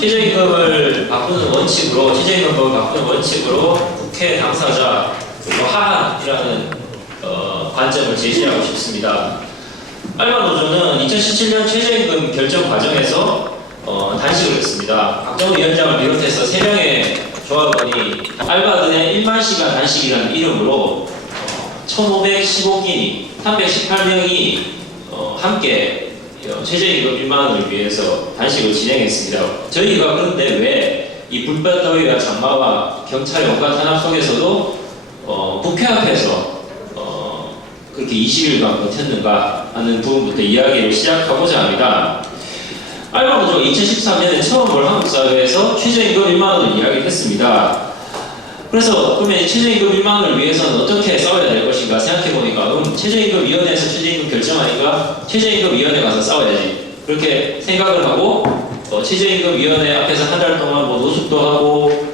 최저임금을 바꾸는 원칙으로, 최저임금법을 바꾸는 원칙으로 국회 당사자 그리고 하한이라는 관점을 제시하고 싶습니다. 알바노조는 2017년 최저임금 결정 과정에서 단식을 했습니다. 박정우 위원장을 비롯해서 3명의 조합원이 알바들의 1만 시간 단식이라는 이름으로 1,515끼니 318명이 함께 최저임금 1만 원을 위해서 단식을 진행했습니다. 저희가 그런데 왜 이 불볕더위와 장마와 경찰의 온갖 탄압 속에서도 국회 앞에서 그렇게 20일간 버텼는가 하는 부분부터 이야기를 시작하고자 합니다. 알바노조가 2013년에 처음으로 한국 사회에서 최저임금 1만 원을 이야기했습니다. 그래서 그러면 최저임금 1만 원을 위해서는 어떻게 싸워야 될 것인가 생각해보니까 최저임금위원회에서 최저임금 결정하니까 최저임금위원회 가서 싸워야지 그렇게 생각을 하고 최저임금위원회 앞에서 한 달 동안 뭐 노숙도 하고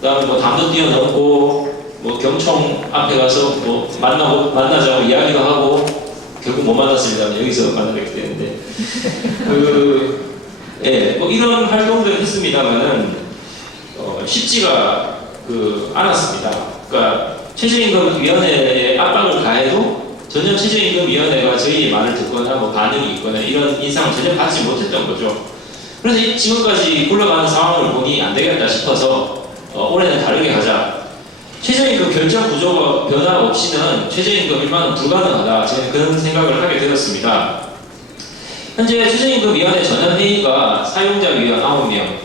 그다음에 뭐 담도 뛰어넘고 뭐 경총 앞에 가서 뭐 만나자고 이야기도 하고 결국 못 만났습니다. 여기서 만나게 되는데 뭐 이런 활동들을 했습니다만은 쉽지가 않았습니다. 그러니까 최저임금위원회에 압박을 가해도 전혀 최저임금위원회가 저희의 말을 듣거나 뭐 반응이 있거나 이런 인상을 전혀 받지 못했던 거죠. 그래서 지금까지 굴러가는 상황을 보니 안 되겠다 싶어서 올해는 다르게 하자. 최저임금 결정 구조가 변화 없이는 최저임금 1만 원 불가능하다. 저는 그런 생각을 하게 되었습니다. 현재 최저임금위원회 전원회의가 사용자위원 9명,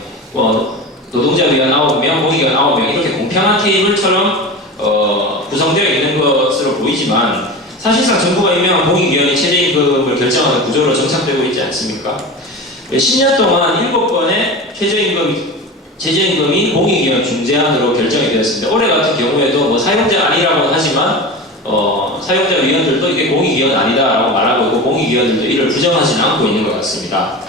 노동자위원 9명, 공익위원 9명 이렇게 공평한 테이블처럼 구성되어 있는 것으로 보이지만 사실상 정부가 임명한 공익위원이 최저임금을 결정하는 구조로 정착되고 있지 않습니까? 10년 동안 7번의 최저임금이 공익위원 중재안으로 결정이 되었습니다. 올해 같은 경우에도 뭐 사용자 아니라고 하지만 사용자 위원들도 이게 공익위원 아니다라고 말하고 있고 공익위원들도 이를 부정하지는 않고 있는 것 같습니다.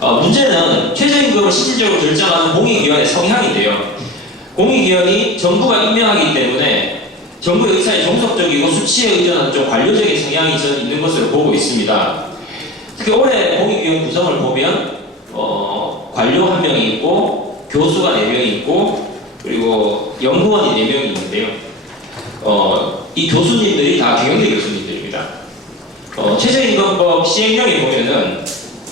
문제는 최저임금을 실질적으로 결정하는 공익위원의 성향인데요. 공익위원이 정부가 임명하기 때문에 정부의 의사에 종속적이고 수치에 의존한 좀 관료적인 성향이 있는 것으로 보고 있습니다. 특히 올해 공익위원 구성을 보면 관료 1명이 있고 교수가 4명이 있고 그리고 연구원이 4명이 있는데요. 이 교수님들이 다 경영대 교수님들입니다. 최저임금법 시행령에 보면은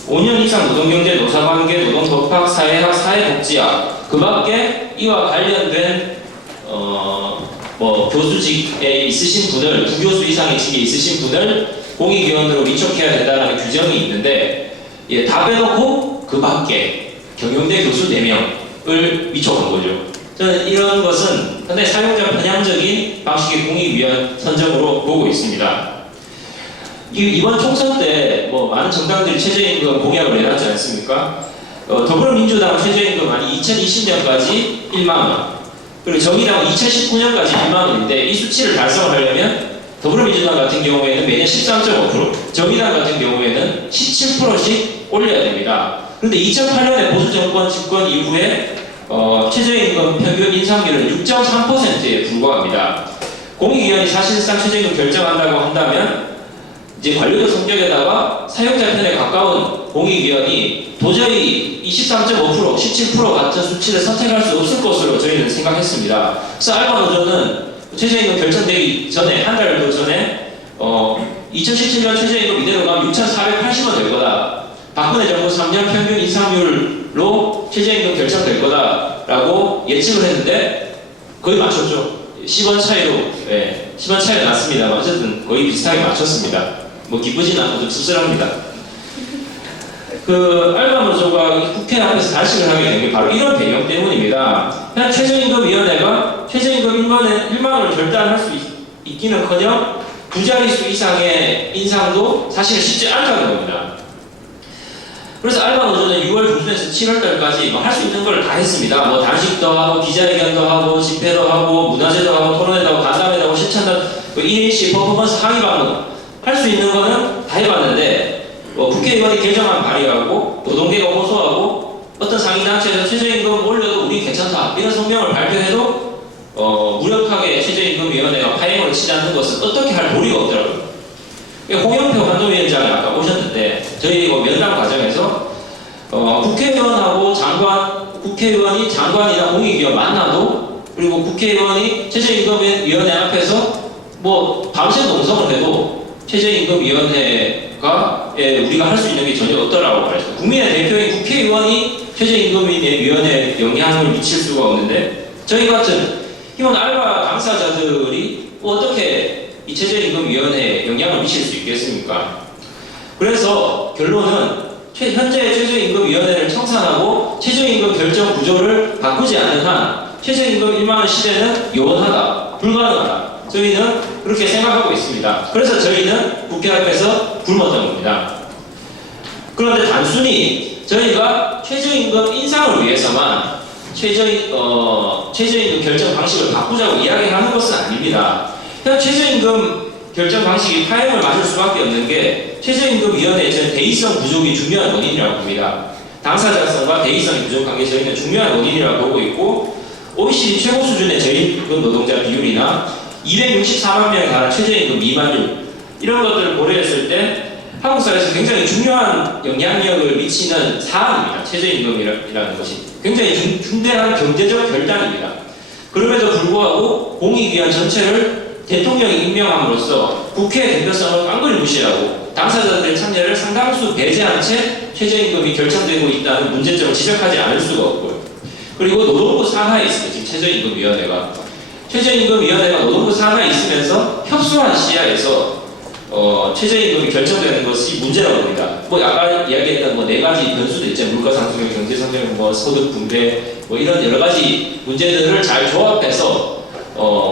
5년 이상 노동경제, 노사관계, 노동법학, 사회학, 사회복지학 그 밖에 이와 관련된 교수직에 있으신 분을 부교수 이상의 직에 있으신 분을 공익위원으로 위촉해야 된다는 규정이 있는데 다 빼놓고 그 밖에 경영대 교수 4명을 위촉한 거죠. 저는 이런 것은 상당히 사용자 편향적인 방식의 공익위원 선정으로 보고 있습니다. 이번 총선 때 많은 정당들이 최저임금 공약을 내놨지 않습니까? 더불어민주당 최저임금안이 2020년까지 1만 원, 그리고 정의당은 2019년까지 2만 원인데 이 수치를 달성하려면 더불어민주당 같은 경우에는 매년 13.5%, 정의당 같은 경우에는 17%씩 올려야 됩니다. 그런데 2008년에 보수 정권 집권 이후에 최저임금 평균 인상률은 6.3%에 불과합니다. 공익위원이 사실상 최저임금 결정한다고 한다면 이제 관료적 성격에다가 사용자 편에 가까운 공익위원이 도저히 23.5%, 17% 같은 수치를 선택할 수 없을 것으로 저희는 생각했습니다. 그래서 알바노조는 최저임금 결정되기 전에, 한 달 전에 2017년 최저임금 이대로 가면 6,480원 될 거다. 박근혜 정부 3년 평균 인상률로 최저임금 결정될 거다라고 예측을 했는데 거의 맞췄죠. 10원 차이로, 10원 차이가 났습니다만 어쨌든 거의 비슷하게 맞췄습니다. 기쁘진 않고 좀 씁쓸합니다. 알바노조가 국회 앞에서 단식을 하게 된 게 바로 이런 배경 때문입니다. 그냥 최저임금위원회가 최저임금 1만 원을 결단할 수 있기는커녕 두 자릿수 이상의 인상도 사실은 쉽지 않다는 겁니다. 그래서 알바노조는 6월 중순에서 7월달까지 할 수 있는 걸 다 했습니다. 단식도 하고 기자회견도 하고 집회도 하고 문화제도 하고 토론회도 하고 간담회도 하고 실천도 1인씩 퍼포먼스 항의 방문 할 수 있는 거는 다 해봤는데 국회의원이 개정안 발의하고 노동계가 호소하고 어떤 상임단체에서 최저임금 올려도 우리 괜찮다 이런 성명을 발표해도 무력하게 최저임금위원회가 파행을 치지 않는 것은 어떻게 할 도리가 없더라고요. 홍영표 환노위원장이 아까 오셨는데 저희 면담 과정에서 국회의원하고 장관 국회의원이 장관이나 공익위원 만나도, 그리고 국회의원이 최저임금위원회 앞에서 뭐 밤새 농성을 해도 최저임금위원회가 우리가 할 수 있는 게 전혀 없더라고 말했어요. 국민의 대표인 국회의원이 최저임금위원회에 영향을 미칠 수가 없는데, 저희 같은 이번 알바 당사자들이 어떻게 이 최저임금위원회에 영향을 미칠 수 있겠습니까? 그래서 결론은 현재 최저임금위원회를 청산하고 최저임금 결정 구조를 바꾸지 않는 한 최저임금 1만원 시대는 요원하다, 불가능하다. 저희는 그렇게 생각하고 있습니다. 그래서 저희는 국회 앞에서 굶었던 겁니다. 그런데 단순히 저희가 최저임금 인상을 위해서만 최저임금 결정 방식을 바꾸자고 이야기하는 것은 아닙니다. 현 최저임금 결정 방식이 파행을 맞을 수밖에 없는 게 최저임금위원회의 대의성 부족이 중요한 원인이라고 봅니다. 당사자성과 대의성이 부족한 게 저희는 중요한 원인이라고 보고 있고, OECD 최고 수준의 저임금 노동자 비율이나 264만 명에 달한 최저임금 미만율, 이런 것들을 고려했을 때 한국 사회에서 굉장히 중요한 영향력을 미치는 사안입니다. 최저임금이라는 것이 굉장히 중대한 경제적 결단입니다. 그럼에도 불구하고 공익위원 전체를 대통령이 임명함으로써 국회의 대표성을 깡그리 무시하고 당사자들의 참여를 상당수 배제한 채 최저임금이 결정되고 있다는 문제점을 지적하지 않을 수가 없고요. 그리고 노동부 산하에 있습니다. 지금 최저임금위원회가. 최저임금위원회가 노동부 산하에 있으면서 협소한 시야에서 최저임금이 결정되는 것이 문제라고 봅니다. 뭐 아까 이야기했던 뭐 4가지 변수도 있죠. 물가 상승, 경제 성장, 뭐 소득 분배, 뭐 이런 여러 가지 문제들을 잘 조합해서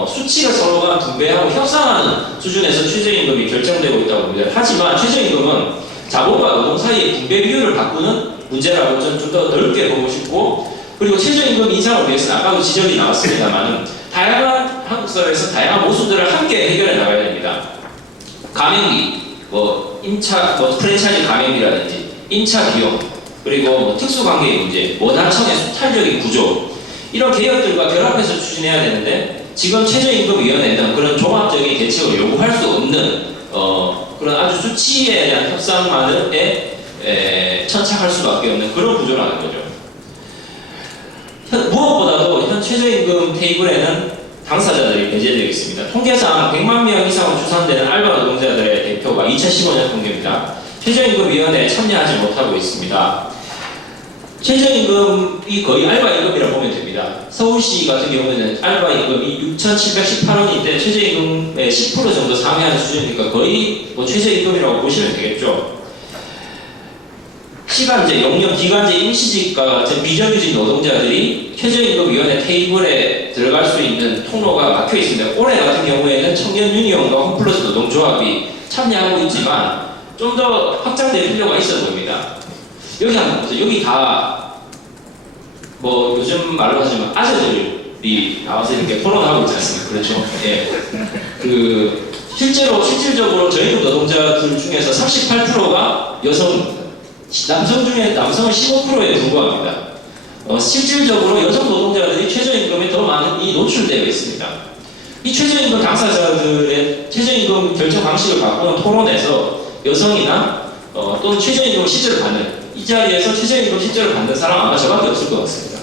수치가 서로가 분배하고 협상하는 수준에서 최저임금이 결정되고 있다고 봅니다. 하지만 최저임금은 자본과 노동 사이의 분배 비율을 바꾸는 문제라고 저는 좀 더 넓게 보고 싶고, 그리고 최저임금 인상을 위해서는 아까도 지적이 나왔습니다만 다양한 한국 사회에서 다양한 모순들을 함께 해결해 나가야 됩니다. 가맹비, 프랜차이즈 가맹비라든지 임차 비용, 그리고 특수관계의 문제, 원하청의 수탈적인 구조, 이런 개혁들과 결합해서 추진해야 되는데, 지금 최저임금위원회는 그런 종합적인 대책을 요구할 수 없는 그런 아주 수치에 대한 협상만에 천착할 수밖에 없는 그런 구조라는 거죠. 무엇보다도 현 최저임금 테이블에는 당사자들이 배제되어 있습니다. 통계상 100만 명 이상으로 추산되는 알바 노동자들의 대표가 2015년 통계입니다. 최저임금위원회에 참여하지 못하고 있습니다. 최저임금이 거의 알바임금이라고 보면 됩니다. 서울시 같은 경우에는 알바임금이 6,718원인데 최저임금의 10% 정도 상회하는 수준이니까 거의 최저임금이라고 보시면 되겠죠. 시간제, 영역, 기간제, 임시직과 같은 비정규직 노동자들이 최저임금위원회 테이블에 들어갈 수 있는 통로가 막혀 있습니다. 올해 같은 경우에는 청년유니온과 홈플러스 노동조합이 참여하고 있지만 좀 더 확장될 필요가 있어 보입니다. 여기 한번 보세요. 여기 다 요즘 말로 하자면 아재들이 나와서 이렇게 토론하고 있지 않습니까? 그렇죠? 예. 실질적으로 저임금 노동자들 중에서 38%가 여성입니다. 남성은 15%에 불과합니다. 실질적으로 여성 노동자들이 최저임금에 더 많이 노출되어 있습니다. 이 최저임금 당사자들의 최저임금 결정 방식을 바꾸는 토론에서 여성이나 또는 최저임금 실제로 받는, 이 자리에서 최저임금 실제로 받는 사람 아마 저밖에 없을 것 같습니다.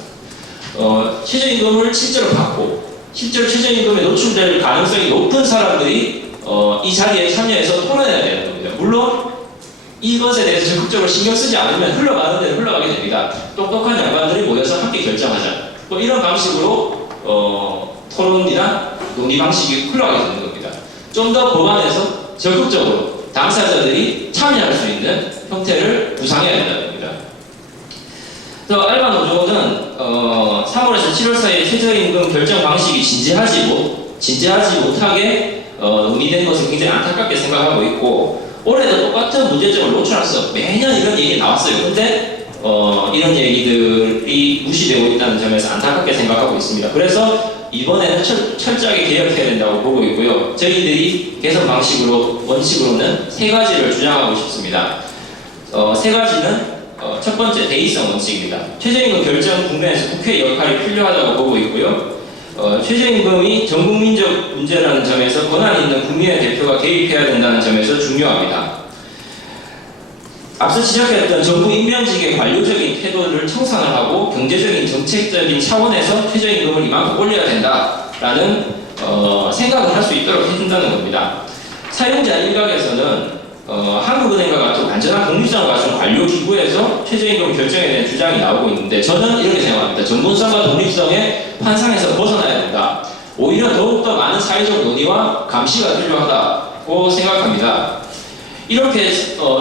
최저임금을 실제로 받고 실제로 최저임금에 노출될 가능성이 높은 사람들이 이 자리에 참여해서 토론해야 되는 겁니다. 물론 이것에 대해서 적극적으로 신경 쓰지 않으면 흘러가는 대로 흘러가게 됩니다. 똑똑한 양반들이 모여서 함께 결정하자. 이런 방식으로 토론이나 논의 방식이 흘러가게 되는 겁니다. 좀 더 법안에서 적극적으로 당사자들이 참여할 수 있는 형태를 구상해야 된다는 겁니다. 알바 노조는 3월에서 7월 사이에 최저임금 결정 방식이 진지하지 못하게 논의된 것을 굉장히 안타깝게 생각하고 있고, 올해도 똑같은 문제점을 노출해서 매년 이런 얘기 나왔어요. 근데 이런 얘기들이 무시되고 있다는 점에서 안타깝게 생각하고 있습니다. 그래서 이번에는 철저하게 개혁해야 된다고 보고 있고요. 저희들이 개선 원칙으로는 3가지를 주장하고 싶습니다. 3가지는 첫 번째, 대의성 원칙입니다. 최저임금 결정 국면에서 국회의 역할이 필요하다고 보고 있고요. 최저임금이 전국민적 문제라는 점에서 권한 있는 국민의 대표가 개입해야 된다는 점에서 중요합니다. 앞서 지적했던 정부 임명직의 관료적인 태도를 청산을 하고 경제적인 정책적인 차원에서 최저임금을 이만큼 올려야 된다라는 생각을 할 수 있도록 해준다는 겁니다. 사용자 일각에서는 한국은행과 같은 완전한 독립성을 갖춘 관료 기구에서 최저임금 결정에 대한 주장이 나오고 있는데 저는 이렇게 생각합니다. 전문성과 독립성의 환상에서 벗어나야 된다. 오히려 더욱더 많은 사회적 논의와 감시가 필요하다고 생각합니다. 이렇게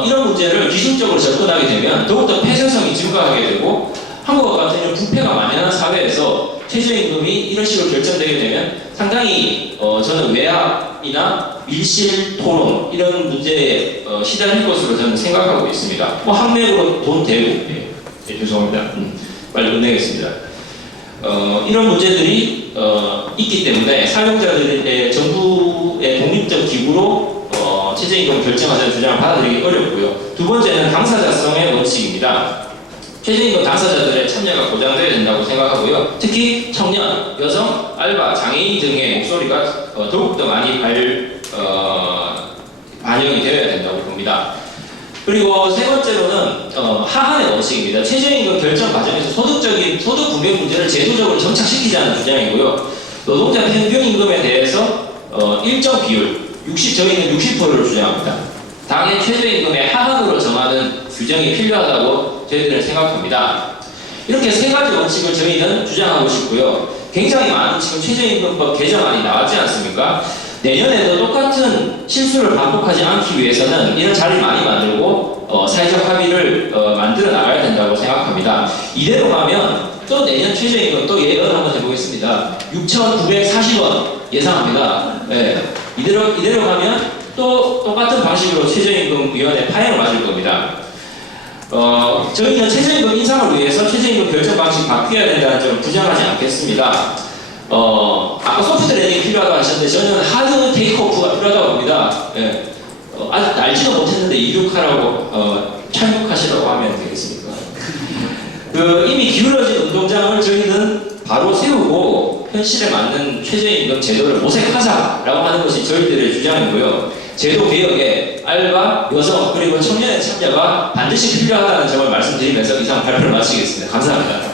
이런 문제를 기술적으로 접근하게 되면 더욱더 폐쇄성이 증가하게 되고 한국과 같은 이런 부패가 만연한 사회에서 최저임금이 이런 식으로 결정되게 되면 상당히 저는 외압이나 밀실 토론 이런 문제에 시달릴 것으로 저는 생각하고 있습니다. 뭐 항맥으로 돈 대고 죄송합니다. 빨리 끝내겠습니다. 이런 문제들이 있기 때문에 사용자들의 정부의 독립적 기구로 최저임금 결정하자는 주장을 받아들이기 어렵고요. 두 번째는 당사자성의 원칙입니다. 최저임금 당사자들의 참여가 보장되어야 된다고 생각하고요. 특히 청년, 여성, 알바, 장애인 등의 목소리가 더욱더 많이 반영이 되어야 된다고 봅니다. 그리고 세 번째로는 하한의 원칙입니다. 최저임금 결정 과정에서 소득 분배 문제를 제도적으로 정착시키자는 주장이고요. 노동자 평균 임금에 대해서 일정 비율, 저희는 60%를 주장합니다. 당의 최저임금의 하한으로 정하는 규정이 필요하다고 저희들은 생각합니다. 이렇게 세 가지 원칙을 저희는 주장하고 싶고요. 굉장히 많은 지금 최저임금법 개정안이 나왔지 않습니까? 내년에도 똑같은 실수를 반복하지 않기 위해서는 이런 자리를 많이 만들고 사회적 합의를 만들어 나가야 된다고 생각합니다. 이대로 가면 또 내년 최저임금 또 예언을 한번 해보겠습니다. 6,940원 예상합니다. 네. 이대로 가면 또 똑같은 방식으로 최저임금위원회 파행을 맞을 겁니다. 저희는 최저임금 인상을 위해서 최저임금 결정 방식 바뀌어야 된다는 점을 부정하지 않겠습니다. 아까 소프트 랜딩이 필요하다고 하셨는데 저는 하드 테이크오프가 필요하다고 봅니다. 예. 아직 날지도 못했는데 이륙하라고 착륙하시라고 하면 되겠습니까? 이미 기울어진 운동장을 저희는 바로 세우고 현실에 맞는 최저임금 제도를 모색하자라고 하는 것이 저희들의 주장이고요. 제도 개혁에 알바, 여성 그리고 청년의 참여가 반드시 필요하다는 점을 말씀드리면서 이상 발표를 마치겠습니다. 감사합니다.